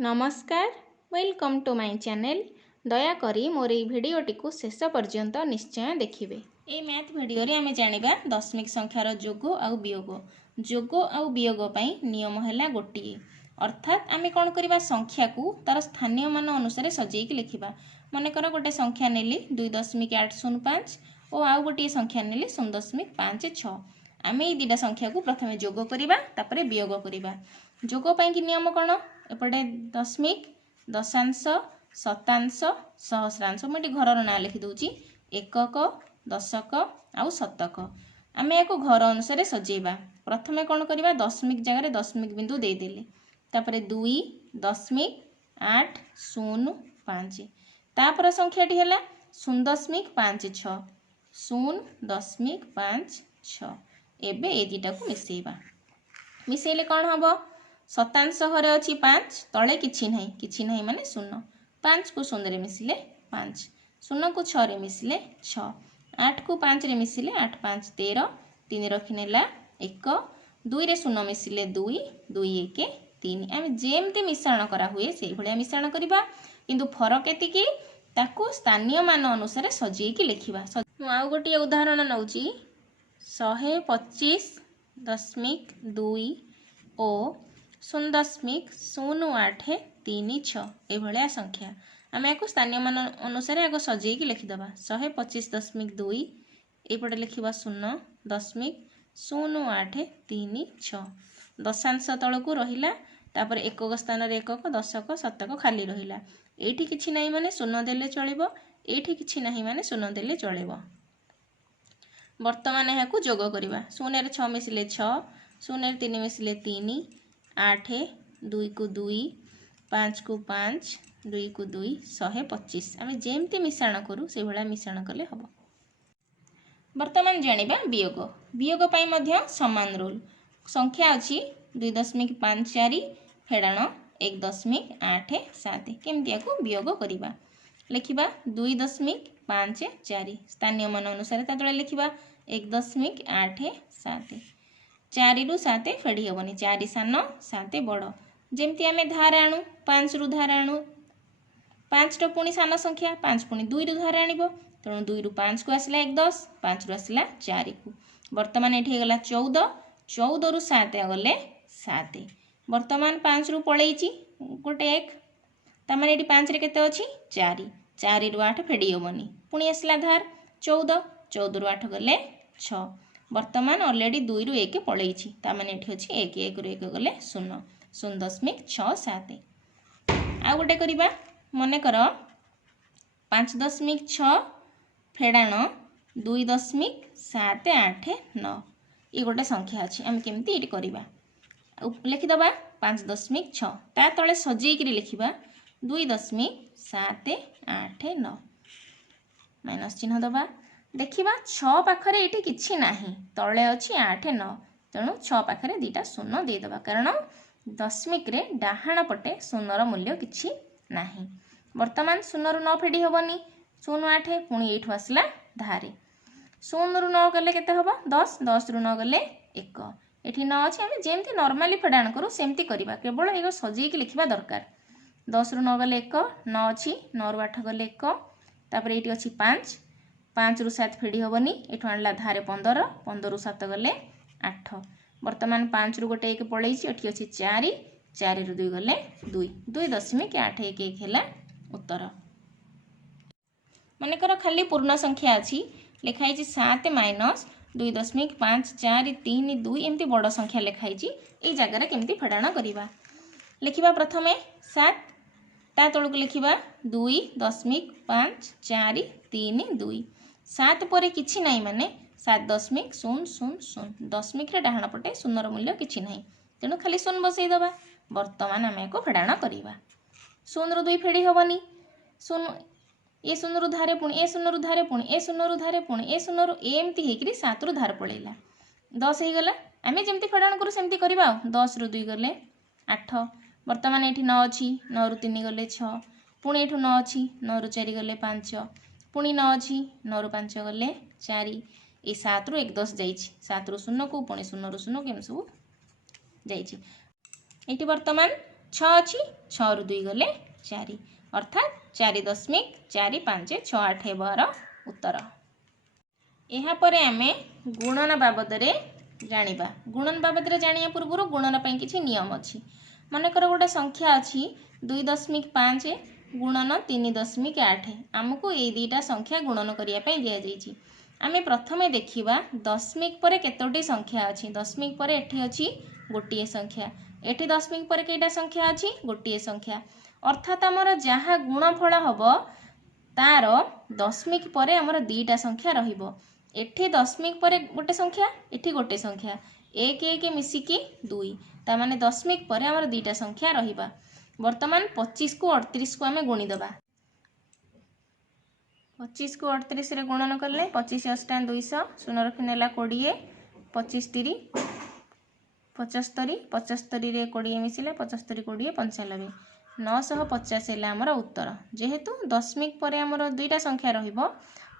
नमस्कार welcome to my channel. दयाकरी मोर ये भिडटी को शेष पर्यंत निश्चय देखिए। ये मैथ भिडियो रे आमे जानिबा दशमिक संख्यार जोग आउ वियोग। जोग आउ वियोग पई नियम हैला गोटिए, अर्थात आमे कोन करिबा संख्या को तार स्थानीय मान अनुसार सजेइक लिखिबा। मनकर गोटे संख्या नेली 2.805 और आउ गोटे संख्या नेली 0.56। आमे ये दुटा संख्या को प्रथमे जोग करिबा तापरे वियोग करिबा। जोग पई कि नियम कोन, एपटे दशमिक, दशांश, शतांश, सहस्रांश। मुझे घर ना लिखिदे एकक, दशक आउ शतक। आम या घर अनुसार सजेबा। प्रथमे कौन करवा, दशमिक जगह दशमिक बिंदु देदेले, तापर 2.805। तापर संख्याटी है 0.56 0.56। एबे ए दुटा को मिसेबा। मिसेले कौन हम, शतांश घरे अच्छी 5, तले किछि नहीं माने 0। 5 को 0 रे मिसिले 5, 0 को 6 रे मिसिले 6, 8 को 5 रे मिसिले 8 5 13, 3 रखिनेला 1, 2 रे 0 मिसिले 2, 2 1 3। आम जेमती मिश्रण करा हुए से भलिया मिश्रण करबा, किंतु फरक एतिकी ताकू स्थानीय मान अनुसार सजेइकी लिखिबा। आउ गोटे उदाहरण नउची 125.2 और 0.0836 एभलिया संख्या। आम या स्थानीय मान अनुसार आग सजेइकी लिखिदबा। 125.2 एपटे लिखा 0.0836। दशांश तलकू रहिला, तापर एकक स्थान रे एकक, दशक, शतक खाली रहिला। एठी किछि नाही माने 0 देले चलिबो, एठी किछि नाही माने 0 देले चलिबो। वर्तमान यहाँ जोग करवा। 0 रे 6 मिसिले 6, 0 रे 3 मिसिले 3, 8, 2 को 2, 5 को 5, 2 को 2, 125। आम जेमती मिश्रण करूँ से भाया मिश्रण कले हम। वर्तमान जानिबा वियोग। वियोग पाई मध्य समान रूल। संख्या अच्छी 2.54 फेड़ाण 1.87। केमती को वियोग करवा। लिखिबा 2.54 स्थानीय मान अनुसार तले लिखिबा 1.87। 4 रु 7 फेड़ी हेबनी, 4 सान 7 बड़। जमती आम धार आणु 5 रु धार आणु, 5 टा पुणी सान संख्या, 5 पुणी 2 रु धार आणिबो, तेणु 2 रु 5 को आसला 1 10, 5 रु आसला 4 को। वर्तमान ये गला 14, 14 रु 7 गले 7। वर्तमान 5 रु पलैची गोटे 1, तामाने ये 5 रे केते अछि 4, 4 रु 8 फेड़ी हेबनी, पुणी आसला धार 14, 14 रु 8 गले 6। वर्तमान ऑलरेडी 2 रु 1 पलैची, तामाने एठी अछि 1, 1 रु 1 गले 0, 0.67। आ गोटे करिबा, मने कर 5.6 फेड़ाण 2.789। ये गोटे संख्या अछि। आम केमती एटी करिबा, लिखिदबा 5.6 ता तले सजेइकरी लिखिबा 2.789 माइनस चिन्ह दबा। देखिबा 6 पाखरे एटी किछि नाही, तले अछि 8 9, तेणु 6 पाखरे दीटा 0 देदबा, कारण दशमिक रे डाहाण पटे 0 र मूल्य किछि नाही। वर्तमान 0 रु 9 फेड़ी हेबनी, 0 8 पुणी एठु आसला धारे। 0 रु 9 गले केते हबो 10, 10 रु 9 गले 1, एठी 9 अछि। आमे जेमती नॉर्मली फेडाण करू सेमती करिबा, केवल एगो सजेइकी लिखिबा दरकार। 10 रु 9 गले 1, 9 अछि, 9 रु 8 गले 1, तापर एठी अछि 5, 5 रु 7 फेड़ी हेबनी, एठु आणला धारे 15, 15 रु 7 गले 8। वर्तमान 5 रु गोटे 1 पलैची, एठी अछि 4, 4 रु 2 गले 2, 2.811 हैला उत्तर। मनकर खाली पूर्ण संख्या अच्छी लिखाई 7 माइनस 2.543 एमती बड़ संख्या लिखाई, ये जगार केमती फेड़ाण करवा। लिखिबा प्रथमे 7, ता तलक लिखिबा 2.543 7 पर किछि नाही माने 7.000। दशमिक रे डाहाण पटे 0 र मूल्य किछि नाही, तेणु खाली 0 बसई दबा। वर्तमान आम को फेड़ाण करवा। 0 रु 2 फेड़ी हेबनी, 0 ए 0 रु धारे पुणी ए 0 रु धारे पुणी ए 0 रु धारे पुणी ए 0 रु एमती हेकरी 7 रु धार पड़ेगा 10 हो गला। आम जमती फेड़ाण करूँ सेमती करवा। 10 रु 2 गले 8। वर्तमान ये 9 अच्छी, 9 रु 3 गले 6, पुणी एठू 9 अच्छी, 9 रु 4 गले 5, पुणी 9 अच्छी, 9 रु 5 गले 4। ये 7 रु 1 10 जाइए, 7 रु 0 को पुणी 0 रु 0 केम सब जाइए। ये वर्तमान 6 ଅଛି 6 ରୁ 2 ଗଲେ 4 अर्थात 4.456 हेबार उत्तर। यहाँ पर आमे गुणन बाबदरे जानिबा। गुणन बाबदरे जानिया पूर्व गुणन ପାଇଁ କିଛି नियम अछि। मनकर गोटे संख्या अछि 2.5 गुणन 3.8 आमको ये दुईटा संख्या गुणन करिया ପାଇଁ दिया जाइछि। आमे प्रथमे देखिबा दशमिक परे केतोटी संख्या अछि। दशमिक परे एठी अछि गोटिए संख्या, एठी दशमिक परे केटा संख्या अछि गोटिए संख्या, अर्थात आमर जहाँ गुणफल हम तार दशमिक परे आमर दुईटा संख्या रहिबो। एठी दशमिक परे गोटे संख्या, एठी गोटे संख्या, एक एक मिसिकी 2 ता माने दशमिक परे आमर दुईटा संख्या रहिबा। वर्तमान 25 को 38 को आमे गुणी दबा। 25 को 38 रे गुणन करले 25 अष्टा 200 शून्य रखिनेला 20 25 3 75 75 रे 20 मिसिले 75 20 95 950 है आमर उत्तर। जेहेतु दशमिक परे आमर दुईटा संख्या रहिबो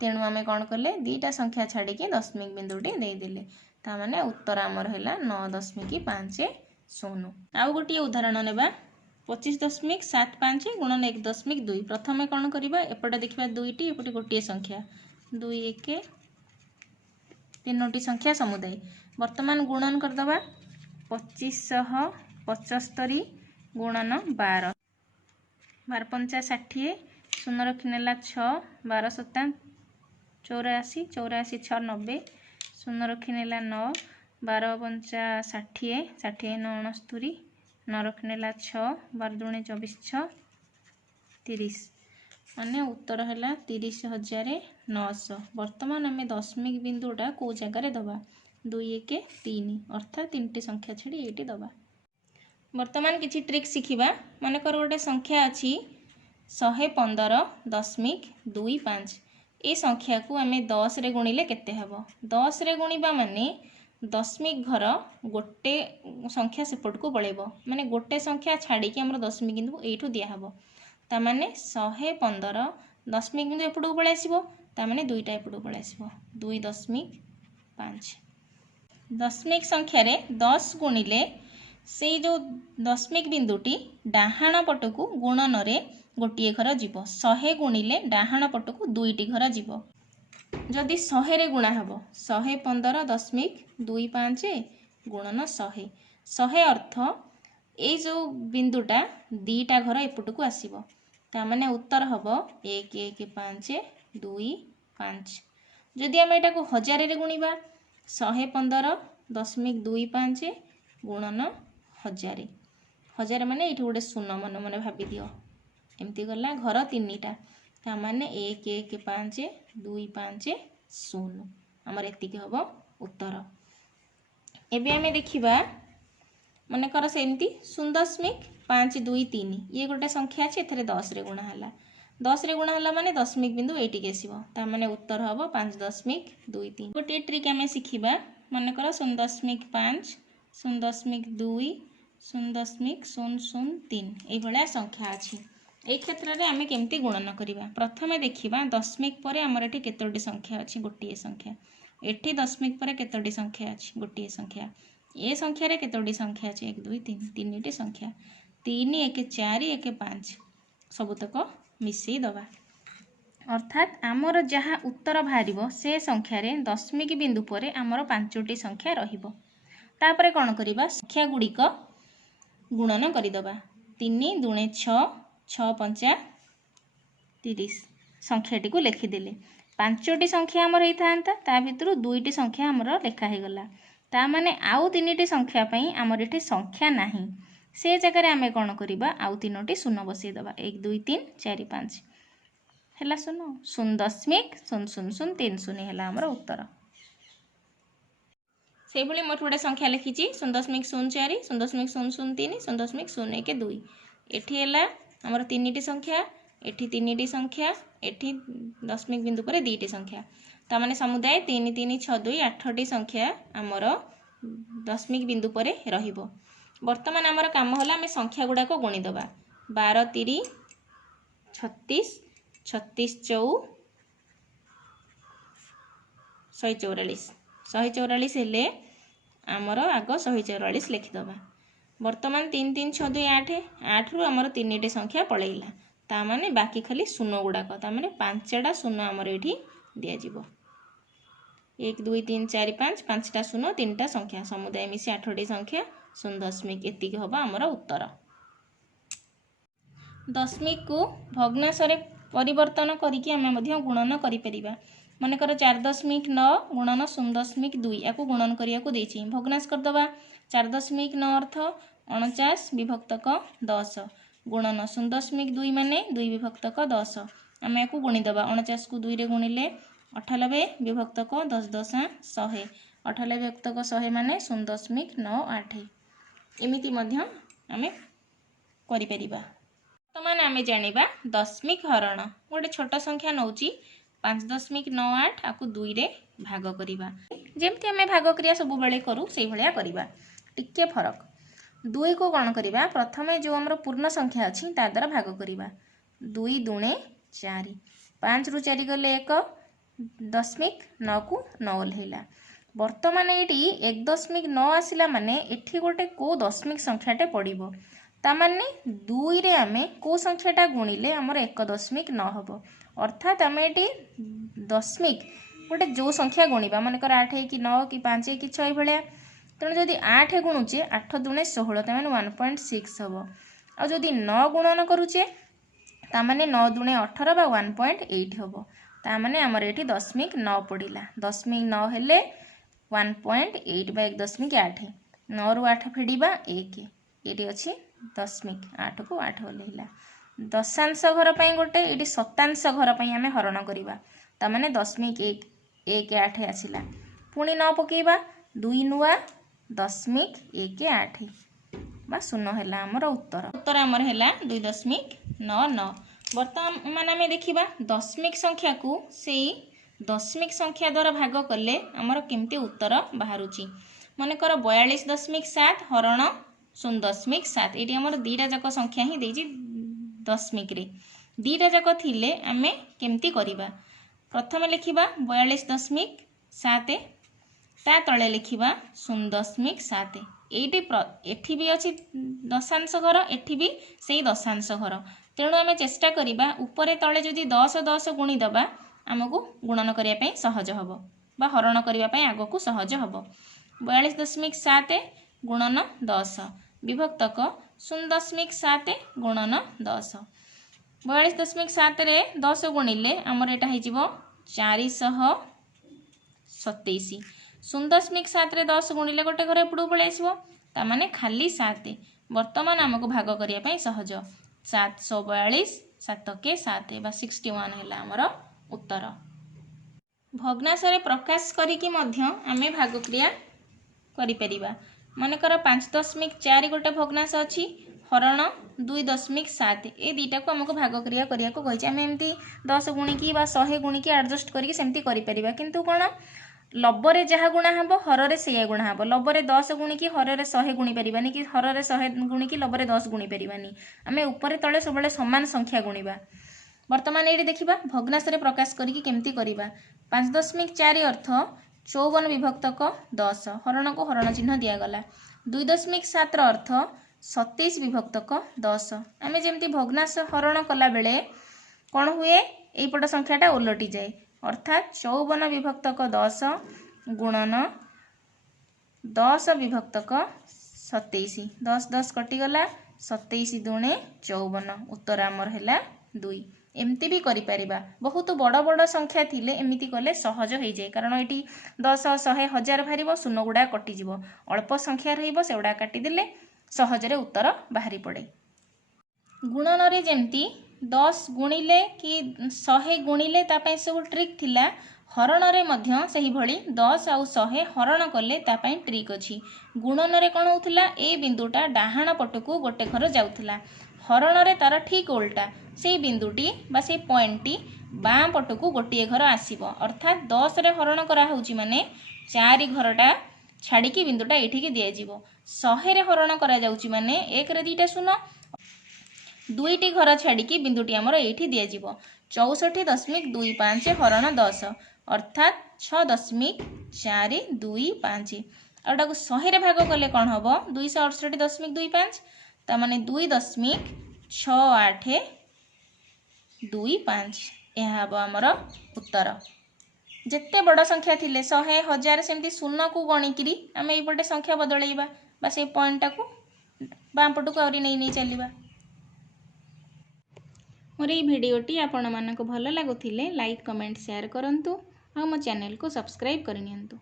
तेणु आमे कौन कले दुईटा संख्या छाड़ी के दशमिक बिंदुटी देदेले ता माने उत्तर आमर है 9.50। आउ गोटे उदाहरण नेबा 25.75 गुणन 1.2। प्रथमे कौन करिबा एपटे देखिबा दुईटी एपटे गोटे संख्या 2 1 तीनोटी संख्या समुदाय। वर्तमान गुणन करदबा 2575 गुणन 12 12 पंचा 60 शून्य रखिनेला 6 12 7 84 84 6 90 शून्य रखिनेला 9 12 पंचा 60 60 9 69 9 रखिनेला 6 12 दूणे 24 6 30 माने उत्तर है 30,900। वर्तमान आम दशमिक बिंदुटा कौ जगार दबा 2 1 3 अर्थात तीनटी संख्या छाड़ी ये दबा। वर्तमान किसी ट्रिक शिखिबा। मनकर गोटे संख्या अच्छी 115.25 ये संख्या को आम 10 रे गुणिले केते हबो। 10 रे गुणिबा माने दशमिक घर गोटे संख्या सेपट को पड़ेबो माने गोटे संख्या छाड़ी कि हमर दशमिक बिंदु एठू दिया हबो ता माने 115 दशमिक बिंदु एपट को पळे आसीबो ता माने दुईटा एपट को पळे आसीबो 2.5। दशमिक संख्या रे 10 गुणिले से जो दशमिक बिंदुटी डाहाण पटकू गुणन रे गोटे घर जीव 100 गुणिले डाहाण पटकू दुईटी घर जीव। जदि 100 रे गुणा हबो 115.25 गुणन 100 100 अर्थ ये जो बिंदुटा दीटा घर एपट को आसीबो ता माने उत्तर हबो 1 1 5 2 5। जदि आम एटा को 1000 रे गुणिबा 115.25 गुणन 1000 1000 माने ये गोटे शून्य मन मन भाभी दियो एमती गला घर तीनटा ता माने 1 1 5 2 5 0 आमर एतिक हम उत्तर। एबे आमे देखिबा मनकर सेमती 0.5 2 3 ये गोटे संख्या अच्छे एथरे 10 रे गुणा हला 10 रे गुणा हला माने दशमिक बिंदु एटिक आसीबो ता माने उत्तर हम 5.23। गोटे ट्रिक आमे शिखिबा। मनकर 0.5 0.2 0.003 ये भलिया संख्या अच्छी ए क्षेत्र में आमे केमती गुणन करिबा। प्रथमे देखिबा दशमिक परे हमर एठी केतोटी संख्या अच्छी गोटिए संख्या एठी दशमिक परे केतोटी संख्या अच्छी गोटिए संख्या ए संख्या रे केतोटी संख्या अच्छी 1 2 3 तीनटी संख्या 3 1 4 1 5 सबुतक मिसई दबा अर्थात आमर जहाँ उत्तर बाहरिबो से संख्या रे दशमिक बिंदु परे आमर 5टी संख्या रहिबो। तापरे कोन करिबा संख्या गुड़िक गुणन करिदबा 3 दूणे 6 6 पंचा 30 संख्याटी को लिखिदेले 5टी संख्या आमर होता ता भितर 2टी संख्या आमर लेखा हो गला ता माने आउ 3टी संख्या पई आमर एठी संख्या नाही से जगह आमे कोन करिबा आउ 3टी शून्य बसई दबा 1 2 3 4 5 हैला शून्य 0.0003 हैला आमर उत्तर। से भली मोट गोटे संख्या लिखिची 0.04 0.003 0.01 2 एठी हैला आमर 3टी संख्या एठी 3टी संख्या एठी दशमिक बिंदु पर 2टी संख्या ता माने समुदाय 3 3 6 2 8टी संख्या आमर दशमिक बिंदु पर रहिबो। वर्तमान आमर काम होला आमे संख्या गुडा को गुणी दबा 12 3 36 36 4 144 144 हेले आमर आग 144 लिखिदबा बर्तमान 3 3 6 2 8 8 रु आमर 3टी संख्या पलैला तामाने बाकी खाली शून्य गुड़ाक तामाने 5टा शून्य आमर ये दिज्व 1 2 3 4 5 5टा शून्य 3टा संख्या समुदाय मिसी 8टी संख्या 0.8 एतिक हम आमर उत्तर। दशमिक को भग्नांशरे परिवर्तन करिकी आमे मध्य गुणन करि परिबा। मनकर 4.9 गुणन 0.2 या गुणन करिया देछि भग्नांश करदबा 4.9 अर्थ 49 विभक्तक 10 गुणन 0.2 माने 2 विभक्तक 10 आम या गुणीदबा 49 को 2 रे गुणिले 98 विभक्तक 10 10 100 98 विभक्तक 100 माने 0.98 एमिति मध्य आमे करि परिबा। वर्तमान आमे जानिबा दशमिक हरण गोटे छोट संख्या नौची 5.98 आकु 2 रे भाग करिबा जेमति आमे भाग क्रिया सब बेले करू सेही भलिया करिबा टिके फरक 2 को कौन करिबा प्रथमे जो हमर पूर्ण संख्या अछि ता द्वारा भाग करिबा 2 दुणे 4 5 रु 4 गले 1 दशमिक 9 को 9 ओल्हेला। वर्तमान एटी 1.9 आसिला माने एठी गोटे को दशमिक संख्याटे पड़िबो ता माने 2 रे आमे को संख्याटा गुणिले हमर 1.9 हबो अर्थात आमे एटी दशमिक गोटे जो संख्या गुणिबा मानकर 8 कि 9 कि 5 कि 6 भलिया तेणु जदि 8 गुणुचे 8 दुणे 16 तमाने 1.6 हम आ जदि 9 गुणन करुचे तामाने 9 दुणे 18 बा 1.8 हम तामाने हमर एटी दशमिक 9 पड़िला दशमिक 9 हेले 1.8 बा 1.8 9 रु 8 फेडिबा 1 एटी अछि दशमिक 8 को 8 ओल्हेला। दशांश घर पई गोटे एटी शतांश घर पई आमे हरण करिबा तामाने दशमिक 1 1 8 आसिला पुणी 9 पकेबा 2 नुआ दशमिक 1 8 बा शून्य है आमर उत्तर उत्तर आमर है 2.99। बर्तमान आम देखा दशमिक संख्या को से दशमिक संख्या द्वारा भाग कले आमर केमती उत्तर बाहर मनकर 42.7 हरण 0.7 ये आमर दीटा जाक संख्या ही देजी दशमिक रे दीटा जाक थिले आमे केमती करिबा प्रथम लिखिबा 42.7 ता तले लिखिबा 0.7 एठी भी अछि दशांश घर एठी भी सेही दशांश घर तेणु आमे चेष्टा करिबा ऊपरे तले जदि 10 10 गुणी दबा आमको गुणन करिया पई सहज हबो बा हरण करिया पई आगो को सहज हबो 42.7 गुणन 10 विभक्तक 0.7 गुणन 10 42.7 रे 10 गुणिले आमर एटा हे जिवो 427 0.7 रे 10 गुणिले गोटे घर एपड़ू पळै आसीबो ता माने खाली 7 वर्तमान हमको भाग करिया पई सहज 742 7 के 7 बा 61 हैला हमर उत्तर। भग्नांशरे प्रकाश करिकी मध्य आमे भाग क्रिया करि परिबा मनकर 5.4 गोटे भग्नांश अछि हरण 2.7 ए दीटा को हमको भाग क्रिया करिया को कहि आमे एमती 10 गुणिकी बा 100 गुणिकी एडजस्ट करिकी सेमती करि परिबा किंतु कोन लब्बरे जहाँ गुणा हम हर से गुणा हम लब्बरे 10 गुणिकी हर 100 गुणी पारानी कि हर 100 गुणिकी लब्बरे 10 गुणी पारानी आम ऊपर तले सब सामान संख्या गुणा। वर्तमान ये देखा भग्नांशरे प्रकाश करिकी केमती करिबा 5.4 अर्थ 54 विभक्तक 10 हरण को हरण चिन्ह दिगला 2.7 अर्थ 27 विभक्तक 10 आम जमी भग्नांश हरण कला बेले कौन हुए यपट संख्याटा ओलटि जाए अर्थात 54 विभक्तक 10 गुणन 10 विभक्तक 27 10 10 कटिगला 27 दुणे 54 उत्तर आमर है 2 एमती भी करि परिबा बहुत बड़ बड़ संख्या थिले एमिति कले सहज हो जाए कारण ये 10 100 1000 बाहर शून्य गुड़ा कटिज अल्प संख्या रहिबो सेगुड़ा काटिदेले सहजरे उत्तर बाहरी पड़े। गुणन रे जेमती 10 गुणिले कि 100 गुणिले तापाई सब ट्रिक थिला हरण रे मध्य सही भली 10 आउ 100 हरण कले तापाई ट्रिक अछि। गुणन रे कोन होउथला ए बिंदुटा डाहाण पटकू गोटे घर जाउथला हरण रे तार ठीक उल्टा से बिंदुटी बा से पॉइंटटी बाम पटकू गोटे घर आसीबो अर्थात 10 रे हरण करा होउची माने 4 घरटा छाड़िकी बिंदुटा एठिकी दिया जीवो 100 रे हरण करा जाउची माने 1 रे 2टा शून्य 2टी घर छाड़िकी बिंदुटी आमर एठी दिया जीवो 64.25 हरण 10 अर्थात 6.425 आउटा को 100 रे भाग कले कौन हम 268.25 ताने 2.6825 यह हम आमर उत्तर। जिते बड़ संख्या थिले 100 1000 सेमती शून्य को गणिकी आम ये संख्या बदलैबा बस ये पॉइंट को बाम पट को आउरी नहीं चलवा। मोर ये भिडियोटी आपण मानक भल लगुथिले लाइक कमेंट शेयर करंतु और मो चैनल को सब्सक्राइब करनियंतु।